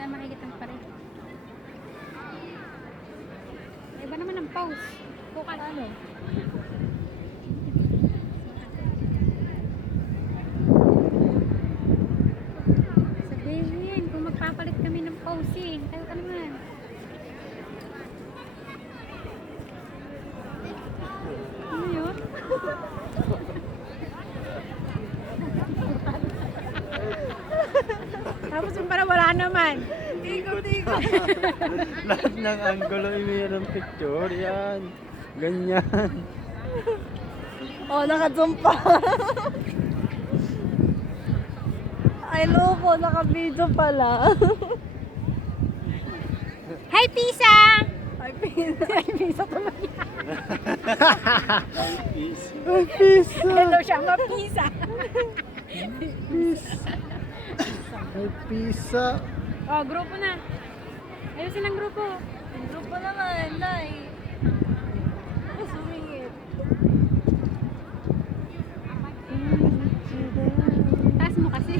na makikita pa rin. Iba naman ang pause. Bukan ano? Sabihin, kung magpapalit kami ng pausing, tayo ka naman. Ano yun? Tapos yung parang wala naman. Tigo-tigo. Lahat ng angulo ay mayroong picture. Yan. Ganyan. Oh, naka-zoom pa. Ay, loko, naka-video pala. Hi, Pisa! Ay, pina. Hi, Pisa tuloy. Peace. Ay, pisa. Hello siya, ma-Pisa. Peace. Ay, pisa. Oh, grupo na. Ayusin ang grupo. Ang grupo naman, Nay. Ako sumingit. Taas mo kasi.